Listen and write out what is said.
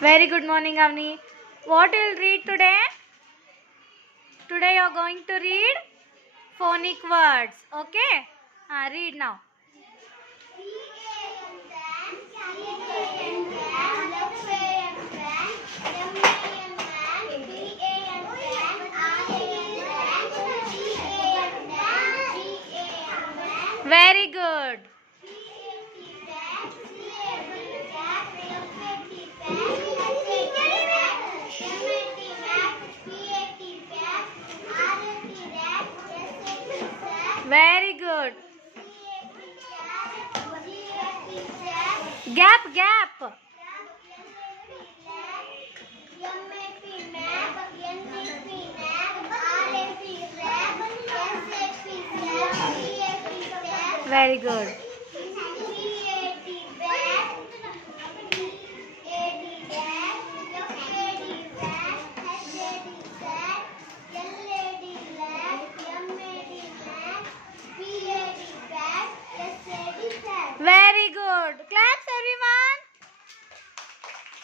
Very good morning, Avni. What you'll read today? Today you're going to read phonic words. Okay? Read now. Very good. Very good. Gap. Very good.